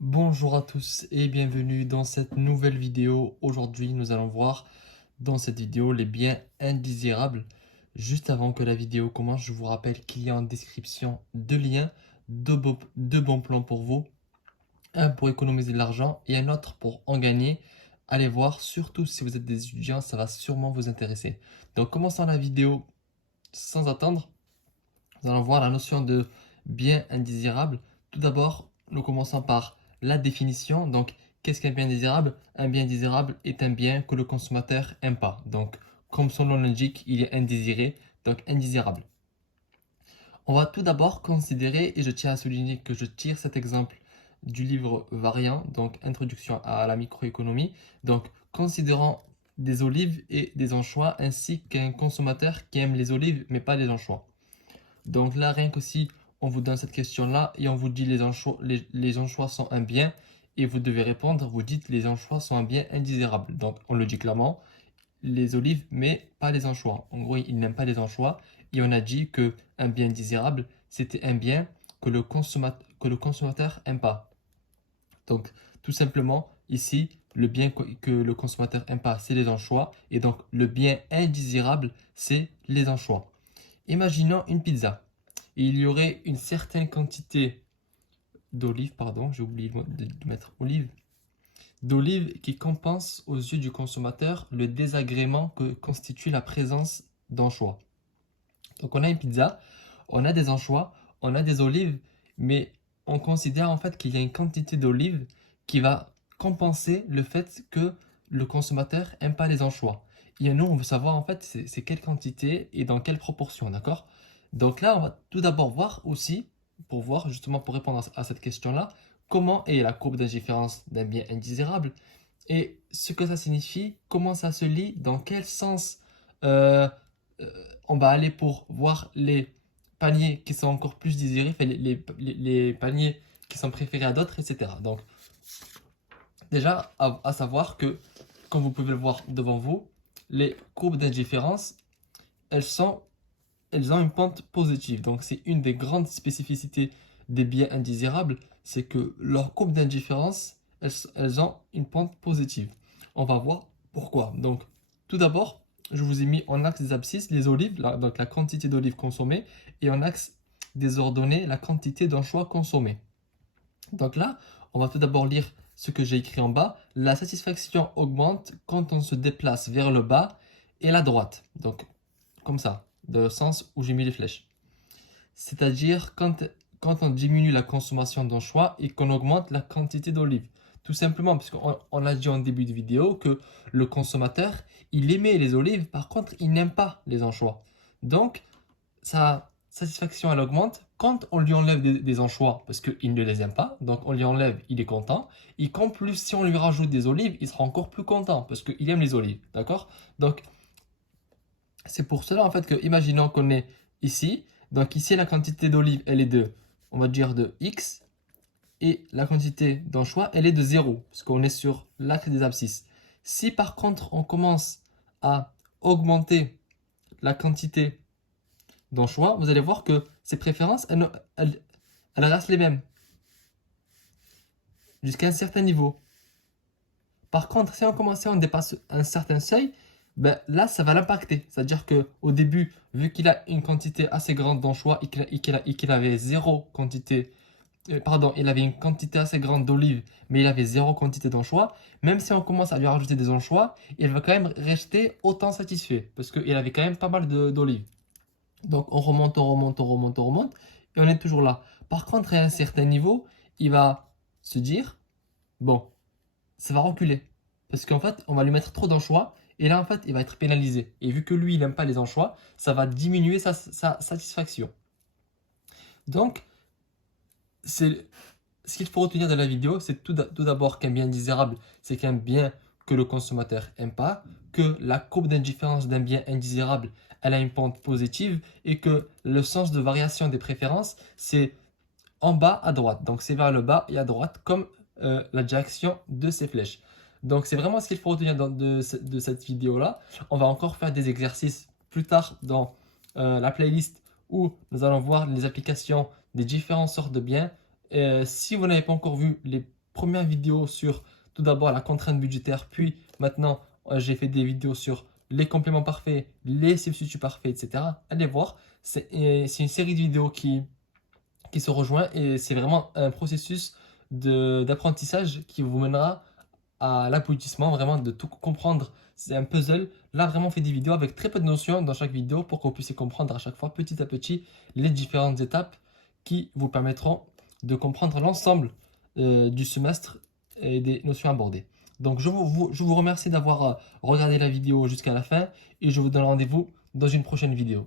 Bonjour à tous et bienvenue dans cette nouvelle vidéo. Aujourd'hui, nous allons voir dans cette vidéo les biens indésirables. Juste avant que la vidéo commence, je vous rappelle qu'il y a en description deux liens, deux bons plans pour vous. Un pour économiser de l'argent et un autre pour en gagner. Allez voir, surtout si vous êtes des étudiants, ça va sûrement vous intéresser. Donc commençons la vidéo sans attendre. Nous allons voir la notion de bien indésirable. Tout d'abord, nous commençons par la définition. Donc, qu'est-ce qu'un bien désirable? Un bien désirable est un bien que le consommateur n'aime pas. Donc, comme son nom l'indique, il est indésiré, donc indésirable. On va tout d'abord considérer, et je tiens à souligner que je tire cet exemple du livre Variant, donc Introduction à la microéconomie. Donc, considérant des olives et des anchois, ainsi qu'un consommateur qui aime les olives mais pas les anchois. Donc là, rien que si on vous donne cette question-là et on vous dit les anchois sont un bien et vous devez répondre, vous dites les anchois sont un bien indésirable. Donc on le dit clairement, les olives, mais pas les anchois. En gros, il n'aime pas les anchois et on a dit que un bien indésirable, c'était un bien que le consommateur n'aime pas. Donc tout simplement, ici, le bien que le consommateur n'aime pas, c'est les anchois et donc le bien indésirable, c'est les anchois. Imaginons une pizza. Il y aurait une certaine quantité d'olives, pardon, j'ai oublié de mettre olives, d'olives qui compensent aux yeux du consommateur le désagrément que constitue la présence d'anchois. Donc on a une pizza, on a des anchois, on a des olives, mais on considère en fait qu'il y a une quantité d'olives qui va compenser le fait que le consommateur n'aime pas les anchois. Et nous, on veut savoir en fait c'est quelle quantité et dans quelle proportion, d'accord? Donc là, on va tout d'abord voir aussi, pour voir justement pour répondre à cette question-là, comment est la courbe d'indifférence d'un bien indésirable et ce que ça signifie, comment ça se lit, dans quel sens euh, on va aller pour voir les paniers qui sont encore plus désirés, enfin, les paniers qui sont préférés à d'autres, etc. Donc, déjà, à savoir que, comme vous pouvez le voir devant vous, les courbes d'indifférence, elles sont, elles ont une pente positive. Donc, c'est une des grandes spécificités des biens indésirables, c'est que leurs courbes d'indifférence, elles ont une pente positive. On va voir pourquoi. Donc, tout d'abord, je vous ai mis en axe des abscisses les olives, donc la quantité d'olives consommées, et en axe des ordonnées, la quantité d'anchois consommés. Donc là, on va tout d'abord lire ce que j'ai écrit en bas. La satisfaction augmente quand on se déplace vers le bas et la droite. Donc, comme ça, dans le sens où j'ai mis les flèches. C'est-à-dire quand on diminue la consommation d'anchois et qu'on augmente la quantité d'olives. Tout simplement, parce qu'on a dit en début de vidéo que le consommateur, il aimait les olives, par contre, il n'aime pas les anchois. Donc, sa satisfaction, elle augmente quand on lui enlève des anchois, parce qu'il ne les aime pas, donc on lui enlève, il est content. Et qu'en plus, si on lui rajoute des olives, il sera encore plus content, parce qu'il aime les olives, d'accord? Donc, c'est pour cela en fait que, imaginons qu'on est ici, donc ici la quantité d'olive elle est de, on va dire de x, et la quantité d'anchois elle est de 0, parce qu'on est sur l'axe des abscisses. Si par contre on commence à augmenter la quantité d'anchois, vous allez voir que ces préférences, elles restent les mêmes, jusqu'à un certain niveau. Par contre, si on dépasse un certain seuil, ben là, ça va l'impacter. C'est-à-dire qu'au début, vu qu'il a une quantité assez grande d'anchois et qu'il avait zéro quantité, pardon, il avait une quantité assez grande d'olives, mais il avait zéro quantité d'anchois, même si on commence à lui rajouter des anchois, il va quand même rester autant satisfait, parce qu'il avait quand même pas mal d'olives. Donc on remonte, on remonte, on remonte, on remonte, et on est toujours là. Par contre, à un certain niveau, il va se dire, bon, ça va reculer. Parce qu'en fait, on va lui mettre trop d'anchois, et là, en fait, il va être pénalisé. Et vu que lui, il n'aime pas les anchois, ça va diminuer sa satisfaction. Donc, c'est ce qu'il faut retenir de la vidéo, c'est tout d'abord qu'un bien indésirable, c'est qu'un bien que le consommateur n'aime pas, que la courbe d'indifférence d'un bien indésirable, elle a une pente positive, et que le sens de variation des préférences, c'est en bas à droite. Donc c'est vers le bas et à droite, comme la direction de ces flèches. Donc c'est vraiment ce qu'il faut retenir de cette vidéo-là. On va encore faire des exercices plus tard dans la playlist où nous allons voir les applications des différentes sortes de biens. Si vous n'avez pas encore vu les première vidéo sur tout d'abord la contrainte budgétaire, puis maintenant j'ai fait des vidéos sur les compléments parfaits, les substituts parfaits, etc. Allez voir, c'est une série de vidéos qui se rejoint et c'est vraiment un processus d'apprentissage qui vous mènera à l'aboutissement, vraiment de tout comprendre. C'est un puzzle. Là, vraiment, on fait des vidéos avec très peu de notions dans chaque vidéo pour que vous puissiez comprendre à chaque fois, petit à petit, les différentes étapes qui vous permettront de comprendre l'ensemble du semestre et des notions abordées. Donc, je vous remercie d'avoir regardé la vidéo jusqu'à la fin et je vous donne rendez-vous dans une prochaine vidéo.